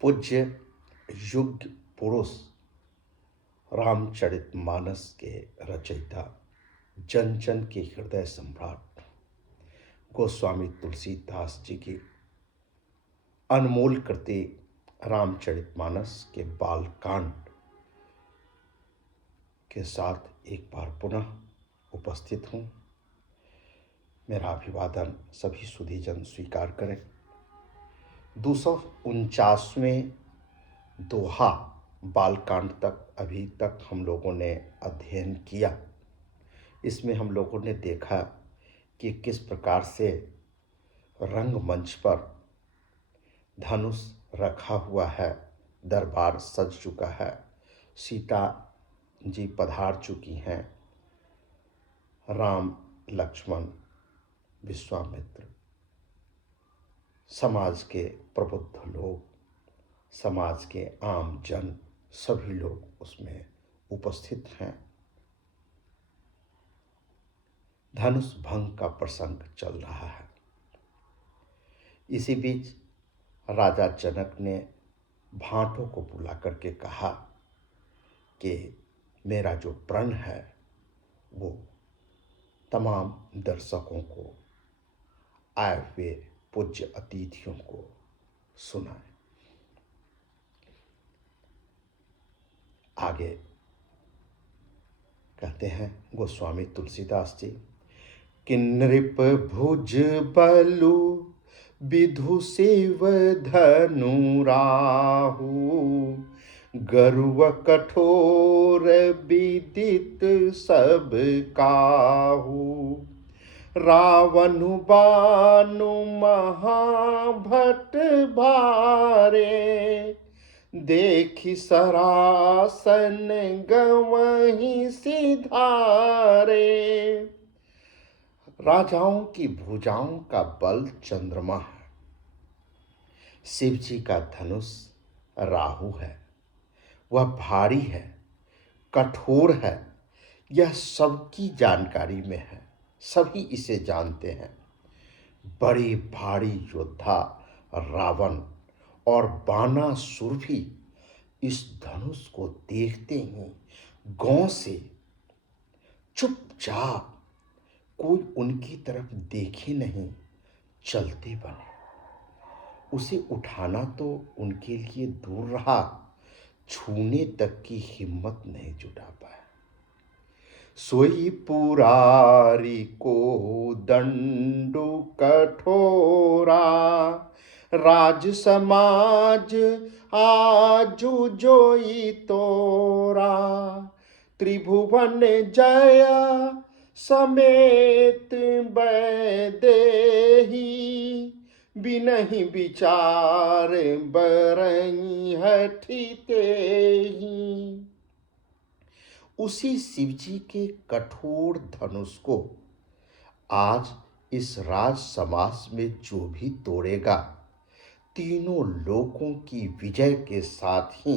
पूज्य युग पुरुष रामचरितमानस के रचयिता, जन जन के हृदय सम्राट गोस्वामी तुलसीदास जी की अनमोल कृति रामचरितमानस के बालकांड के साथ एक बार पुनः उपस्थित हूँ। मेरा अभिवादन सभी सुधीजन स्वीकार करें। 249वें दोहा बालकांड तक अभी तक हम लोगों ने अध्ययन किया। इसमें हम लोगों ने देखा कि किस प्रकार से रंगमंच पर धनुष रखा हुआ है, दरबार सज चुका है, सीता जी पधार चुकी हैं, राम लक्ष्मण विश्वामित्र, समाज के प्रबुद्ध लोग, समाज के आम जन, सभी लोग उसमें उपस्थित हैं। धनुष भंग का प्रसंग चल रहा है। इसी बीच राजा जनक ने भांटों को बुला करके कहा कि मेरा जो प्रण है वो तमाम दर्शकों को, आए हुए पूज्य अतिथियों को सुनाए। आगे कहते हैं गोस्वामी तुलसीदास जी कि नृप भुज बलु विधु सेव धनु राहु, गरुव कठोर विदित सब काहू, रावनु बानु महाभट भारे, देखी सरासन गवहीं सिधारे। राजाओं की भुजाओं का बल चंद्रमा है, शिव जी का धनुष राहु है, वह भारी है, कठोर है, यह सबकी जानकारी में है, सभी इसे जानते हैं। बड़े भारी योद्धा रावण और बानासुर भी इस धनुष को देखते ही गांव से चुपचाप, कोई उनकी तरफ देखे नहीं, चलते बने। उसे उठाना तो उनके लिए दूर रहा, छूने तक की हिम्मत नहीं जुटा पाया। सोई पुरारी को दंडु कठोरा, राज समाज आजु जोई तोरा, त्रिभुवन जया समेत बैदेही, बिनहि विचार बरई हठी तेही। उसी शिवजी के कठोर धनुष को आज इस राज समाज में जो भी तोड़ेगा, तीनों लोकों की विजय के साथ ही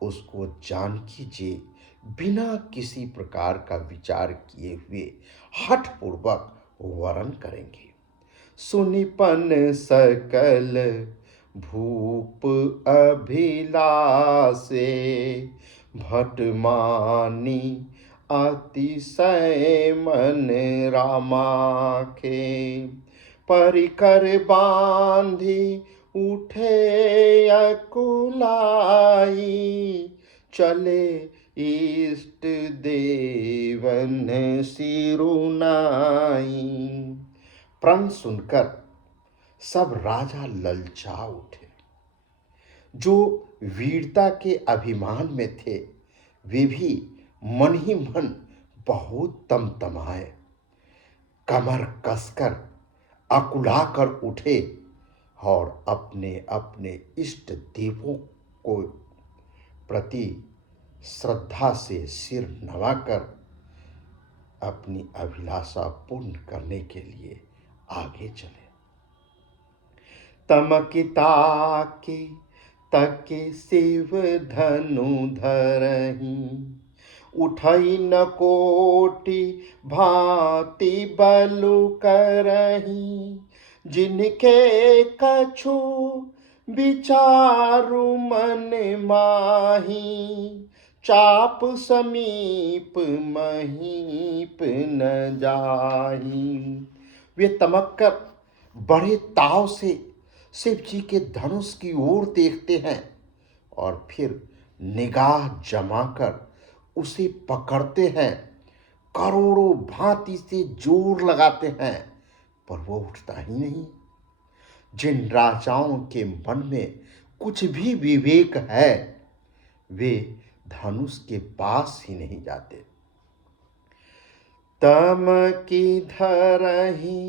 उसको जानकी जी बिना किसी प्रकार का विचार किए हुए हठपूर्वक वरण करेंगे। सुनिपन सकल भूप अभिलाषे, भटमानी अतिशय मन रामाखे, परिकर बांधी उठे अकुलाई, चले इष्ट देवन सिरुनाई। प्रण सुनकर सब राजा ललचा उठे। जो वीरता के अभिमान में थे वे भी मन ही मन बहुत तमतमाए, कमर कसकर अकुलाकर उठे और अपने अपने इष्ट देवों को प्रति श्रद्धा से सिर नवाकर अपनी अभिलाषा पूर्ण करने के लिए आगे चले। तमकिता के तके शिव धनु धरही, उठई न कोटि भांति बलु करही, जिनके कछु विचारु मन माही, चाप समीप महीप न जाही। वे तमक कर बड़े ताव से शिव जी के धनुष की ओर देखते हैं और फिर निगाह जमाकर उसे पकड़ते हैं। करोड़ों भांति से जोर लगाते हैं पर वो उठता ही नहीं। जिन राजाओं के मन में कुछ भी विवेक है वे धनुष के पास ही नहीं जाते। तम की धरही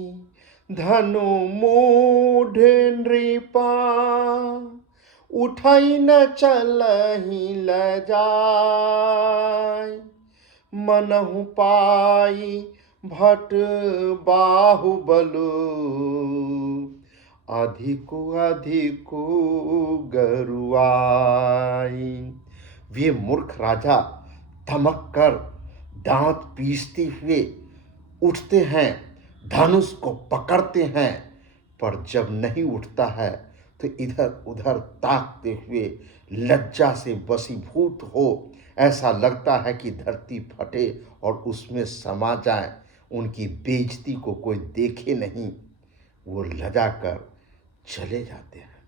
धनु मूढ़ नृपा, उठई न चलहि लजाय। मनहु पाई भट बाहुबलु, अधिको अधिको गरुआई। वे मूर्ख राजा धमक कर दांत पीसते हुए उठते हैं, धनुष को पकड़ते हैं, पर जब नहीं उठता है तो इधर उधर ताकते हुए लज्जा से वशीभूत हो ऐसा लगता है कि धरती फटे और उसमें समा जाए, उनकी बेइज्जती को कोई देखे नहीं। वो लजा कर चले जाते हैं।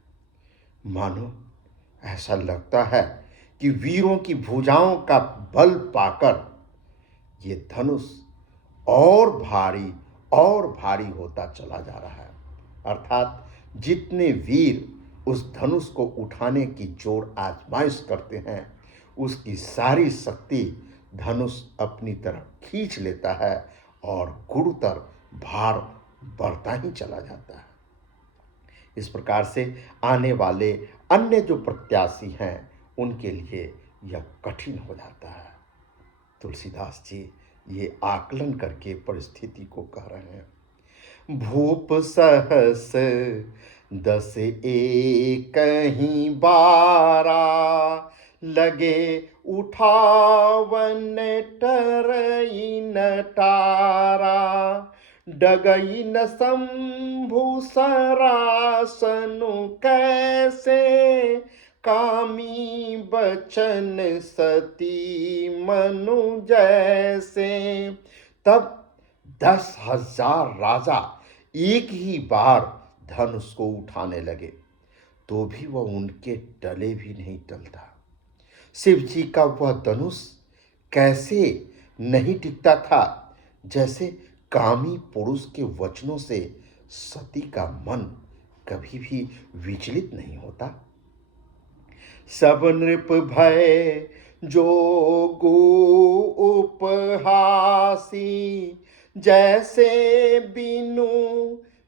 मानो ऐसा लगता है कि वीरों की भुजाओं का बल पाकर ये धनुष और भारी होता चला जा रहा है। अर्थात जितने वीर उस धनुष को उठाने की जोर आजमाइश करते हैं उसकी सारी शक्ति धनुष अपनी तरफ खींच लेता है और गुरुतर भार बढ़ता ही चला जाता है। इस प्रकार से आने वाले अन्य जो प्रत्याशी हैं उनके लिए यह कठिन हो जाता है। तुलसीदास जी ये आकलन करके परिस्थिति को कह रहे हैं। भूप सहस 10 एक ही बारा, लगे उठावन टरई न टारा। डगई न शंभु सरासनु कैसे, कामी बचन सती मनु जैसे। तब 10,000 राजा एक ही बार धनुष को उठाने लगे तो भी वह उनके टले भी नहीं टलता। शिव जी का वह धनुष कैसे नहीं टिकता था, जैसे कामी पुरुष के वचनों से सती का मन कभी भी विचलित नहीं होता। सब नृप भय जोगु उपहासी, जैसे बिनु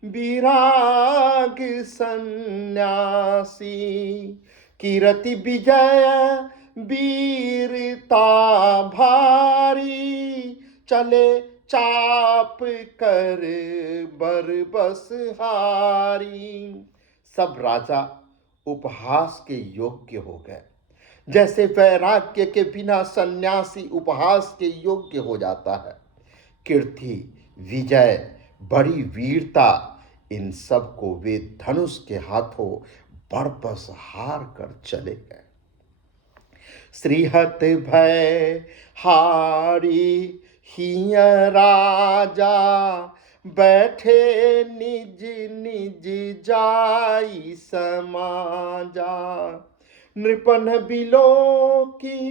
विराग सन्यासी। कीरति विजय वीरता भारी, चले चाप कर बरबस हारी। सब राजा उपहास के योग्य हो गए, जैसे वैराग्य के बिना सन्यासी उपहास के योग्य हो जाता है। कीर्ति, विजय, बड़ी वीरता, इन सब को वे धनुष के हाथों बरबस हार कर चले गए। श्रीहत भय हारी हिय राजा, बैठे निज निज जाई समाजा। नृपन बिलो की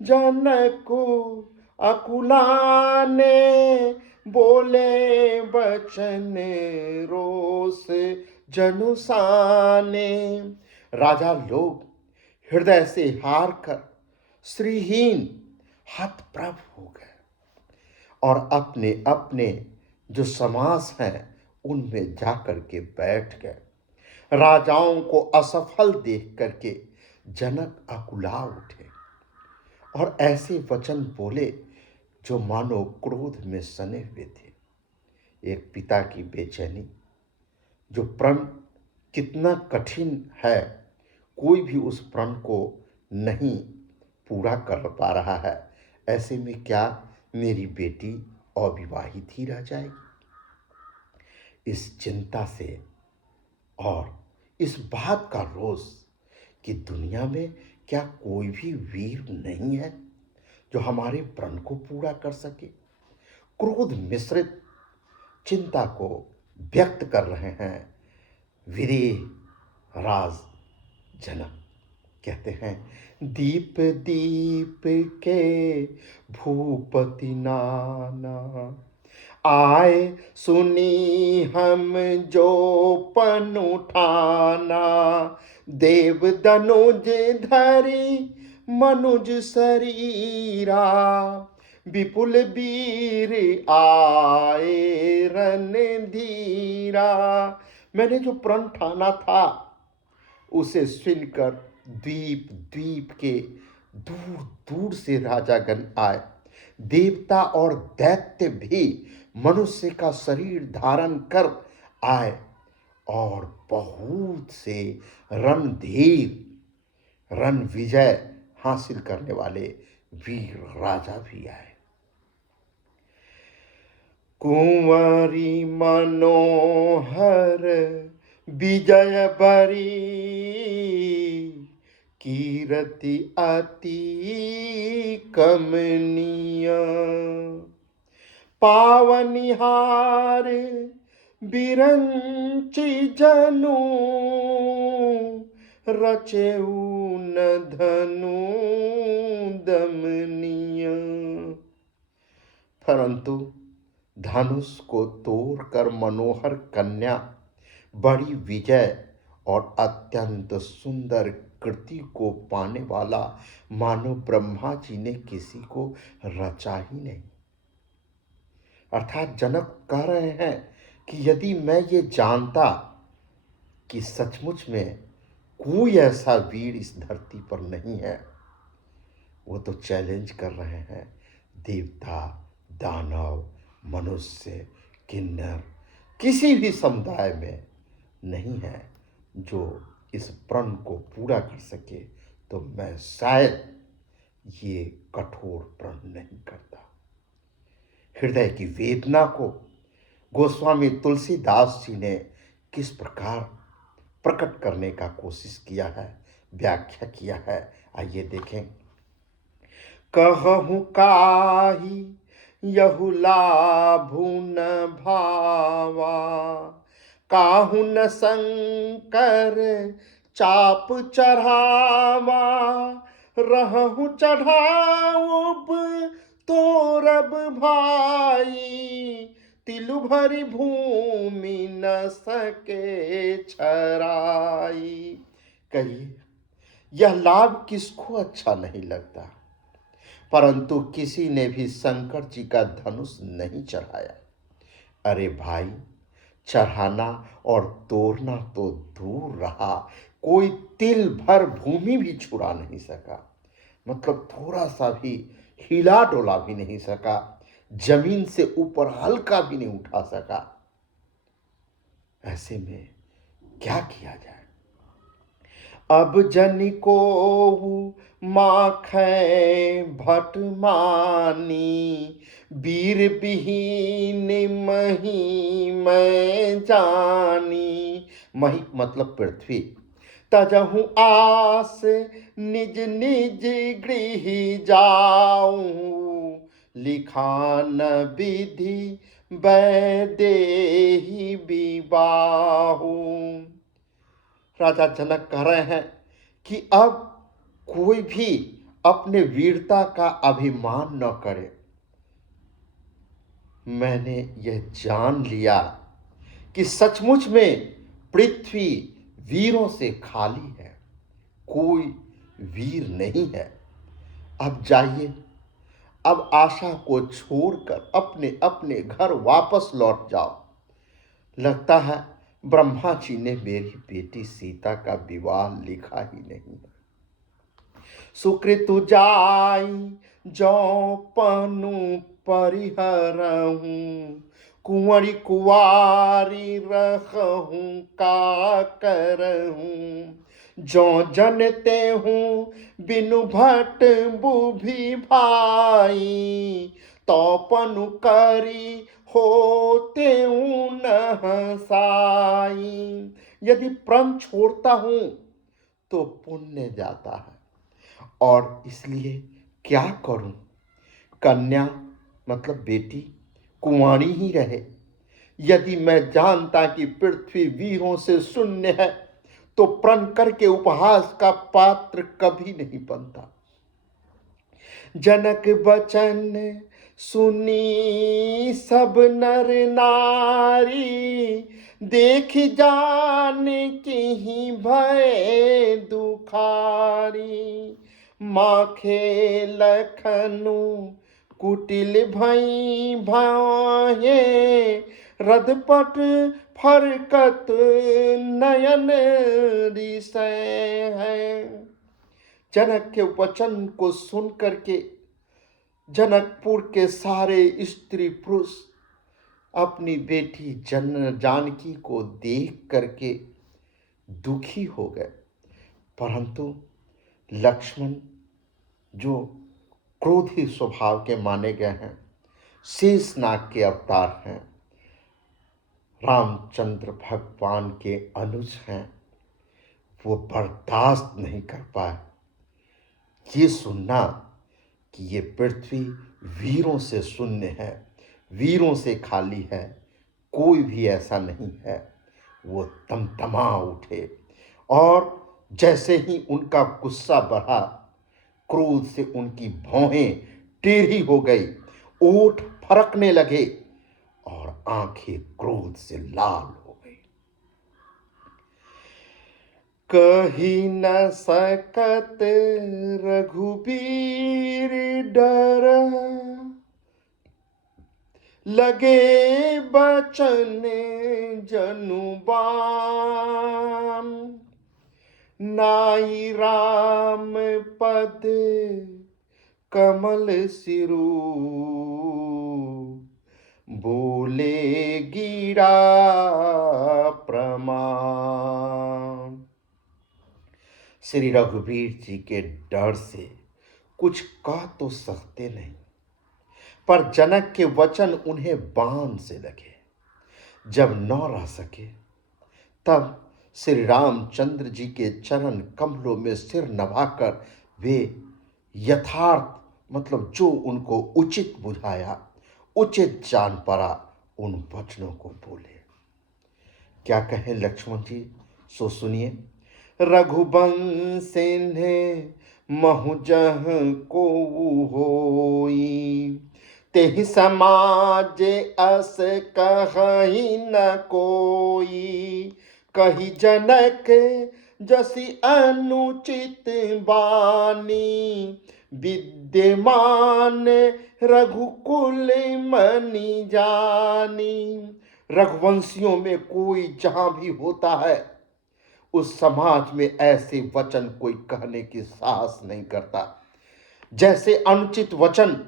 जनकु अकुलाने, बोले बचन रोष जनुसाने। राजा लोग हृदय से हार कर श्रीहीन हतप्रभ हो गए और अपने अपने जो समास हैं उनमें जाकर के बैठ गए। राजाओं को असफल देख करके जनक अकुला उठे और ऐसे वचन बोले जो मानो क्रोध में सने हुए थे। एक पिता की बेचैनी, जो प्रण कितना कठिन है, कोई भी उस प्रण को नहीं पूरा कर पा रहा है, ऐसे में क्या मेरी बेटी अविवाहित ही रह जाएगी। इस चिंता से और इस बात का रोष कि दुनिया में क्या कोई भी वीर नहीं है जो हमारे प्रण को पूरा कर सके। क्रोध मिश्रित चिंता को व्यक्त कर रहे हैं विदेह राज जनक। कहते हैं, दीप दीप के भूपति नाना, आए सुनी हम जो पन उठाना, देव दनुज धरी मनुज शरीरा, विपुल वीर आए रणधीरा। मैंने जो प्रण ठाना था उसे सुनकर द्वीप द्वीप के दूर दूर से राजागण आए। देवता और दैत्य भी मनुष्य का शरीर धारण कर आए और बहुत से रणधीर रण विजय हासिल करने वाले वीर राजा भी आए। कुंवरी मनोहर विजय बरी, कीरति अति कमनीय, पावनिहार बिरंचि जनु, रचेऊ न धनु दमनीय। परंतु धनुष को तोड़कर मनोहर कन्या बड़ी विजय और अत्यंत सुंदर कृति को पाने वाला मानो ब्रह्मा जी ने किसी को रचा ही नहीं। अर्थात जनक कह रहे हैं कि यदि मैं ये जानता कि सचमुच में कोई ऐसा वीर इस धरती पर नहीं है, वो तो चैलेंज कर रहे हैं देवता, दानव, मनुष्य, किन्नर, किसी भी समुदाय में नहीं है जो इस प्रण को पूरा कर सके, तो मैं शायद ये कठोर प्रण नहीं करता। हृदय की वेदना को गोस्वामी तुलसीदास जी ने किस प्रकार प्रकट करने का कोशिश किया है, व्याख्या किया है, आइए देखें। कहूँ काही यहु लाभु न भावा, काहू न शंकर चाप चढ़ावा, रहु चढ़ाऊब तोरब भाई, तिलु भरी भूमि न सके छराई। कहिए, यह लाभ किसको अच्छा नहीं लगता, परंतु किसी ने भी शंकर जी का धनुष नहीं चढ़ाया। अरे भाई, चढ़ाना और तोड़ना तो दूर रहा, कोई तिल भर भूमि भी छुड़ा नहीं सका, मतलब थोड़ा सा भी हिला डोला भी नहीं सका, जमीन से ऊपर हल्का भी नहीं उठा सका। ऐसे में क्या किया जाए। अब जन को माखै भट मानी, वीर विहीन मही मैं जानी। मही मतलब पृथ्वी। तजहु आस निज निज गृह जाऊं, लिखान विधि वैदेही विवाहू। राजा जनक कह रहे हैं कि अब कोई भी अपने वीरता का अभिमान न करे। मैंने यह जान लिया कि सचमुच में पृथ्वी वीरों से खाली है, कोई वीर नहीं है। अब जाइए, अब आशा को छोड़कर अपने अपने घर वापस लौट जाओ। लगता है ब्रह्मा जी ने मेरी बेटी सीता का विवाह लिखा ही नहीं। सुकृतु जाई जो पनु परिहरहूं, कुंवरी कुवारी रहूं का करहूं। जो जनते हूँ बिनु भट बुभी भाई, तो पनु करी होते न हसाई। यदि प्रण छोड़ता हूं तो पुण्य जाता है, और इसलिए क्या करूं? कन्या मतलब बेटी कुंवारी ही रहे। यदि मैं जानता कि पृथ्वी वीरों से शून्य है तो प्रण करके उपहास का पात्र कभी नहीं बनता। जनक बचन सुनी सब नर नारी, देख जान की ही भय दुखारी। माखे लखनु कुटिल भई भाहे, रदपट फरकत नयन रिसय है। जनक के वचन को सुन करके जनकपुर के सारे स्त्री पुरुष अपनी बेटी जानकी को देख करके दुखी हो गए, परंतु लक्ष्मण जो क्रोधी स्वभाव के माने गए हैं, शेषनाग के अवतार हैं, रामचंद्र भगवान के अनुज हैं, वो बर्दाश्त नहीं कर पाए ये सुनना कि ये पृथ्वी वीरों से शून्य है, वीरों से खाली है, कोई भी ऐसा नहीं है। वो तमतमा उठे और जैसे ही उनका गुस्सा बढ़ा, क्रोध से उनकी भौहें टेढ़ी हो गई, ओठ फरकने लगे और आंखें क्रोध से लाल हो गई। कही न सकत रघुबीर डर, लगे बचन जनुबान। नाई राम पद कमल सिरु, बोले गिरा प्रमाण। श्री रघुवीर जी के डर से कुछ कह तो सकते नहीं, पर जनक के वचन उन्हें बाण से लगे। जब न रह सके तब श्री रामचंद्र जी के चरण कमलों में सिर नभाकर वे यथार्थ मतलब जो उनको उचित बुझाया, उचित जान पड़ा, उन वचनों को बोले। क्या कहे लक्ष्मण जी, सो सुनिए। रघुवंश महुजह को होई, तेहि समाज अस कहि न कोई। कही जनक जसी अनुचित बानी, विद्यमान रघुकुल मनि जानी। रघुवंशियों में कोई जहां भी होता है, उस समाज में ऐसे वचन कोई कहने की साहस नहीं करता। जैसे अनुचित वचन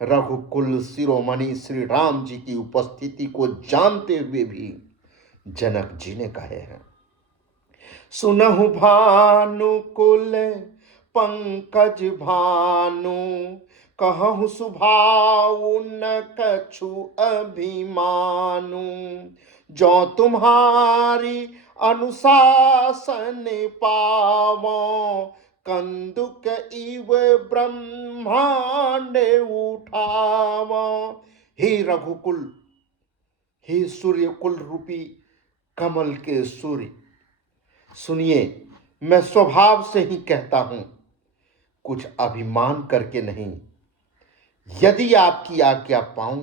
रघुकुल शिरोमणि श्री राम जी की उपस्थिति को जानते हुए भी जनक जी ने कहे हैं। सुनहु भानुकुल पंकज भानु, कहु सुभाउ न कछु अभिमानु। जो तुम्हारी अनुशासन पावो, कंदुक इव ब्रह्मांड उठावो। हे रघुकुल, हे सूर्य कुल रूपी कमल के सूर्य, सुनिए, मैं स्वभाव से ही कहता हूं, कुछ अभिमान करके नहीं। यदि आपकी आज्ञा पाऊं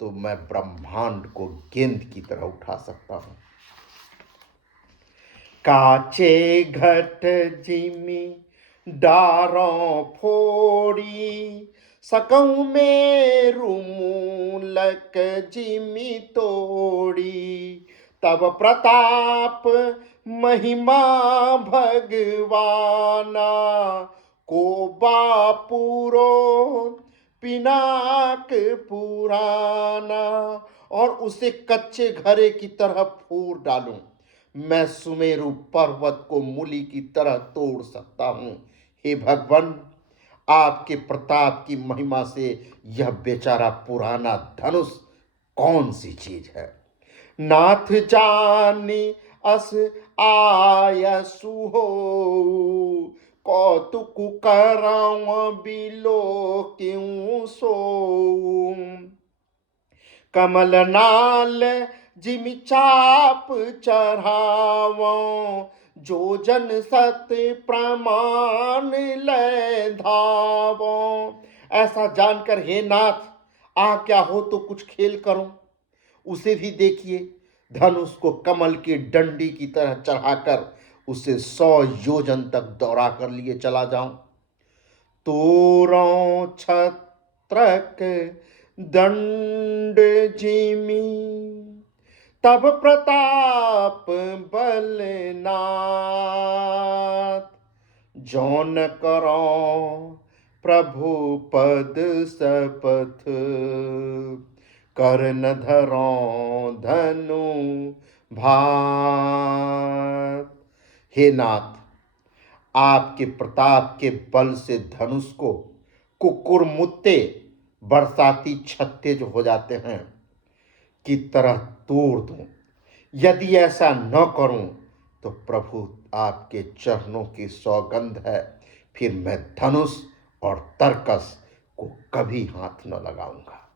तो मैं ब्रह्मांड को गेंद की तरह उठा सकता हूं। काचे घट जिमी डारों फोड़ी, सकऊं मेरु मूलक जिमी तोड़ी। तब प्रताप महिमा भगवाना, को बापुरो पिनाक पुराना। और उसे कच्चे घरे की तरह फोड़ डालूं। मैं सुमेरु पर्वत को मूली की तरह तोड़ सकता हूं। हे भगवान, आपके प्रताप की महिमा से यह बेचारा पुराना धनुष कौन सी चीज है। नाथ जानी अस आयसु हो, कौतुक करां बिलो क्यों सो। कमल नाल जिमि चाप चढ़ावो, जो जन सत्य प्रमाण ले धावो। ऐसा जानकर हे नाथ, क्या हो तो कुछ खेल करो। उसे भी देखिए, धनुष को कमल की डंडी की तरह चढ़ाकर उसे 100 योजन तक दौड़ा कर लिए चला जाऊं। तोरों छत्रक दंड जिमी, तब प्रताप बलनाथ। जौन करो प्रभु पद शपथ, कर्ण धरो धनु भात। हे नाथ, आपके प्रताप के बल से धनुष को कुकुर मुत्ते बरसाती छत्ते जो हो जाते हैं की तरह तोड़ दूं। यदि ऐसा न करूं तो प्रभु आपके चरणों की सौगंध है, फिर मैं धनुष और तरकस को कभी हाथ न लगाऊंगा।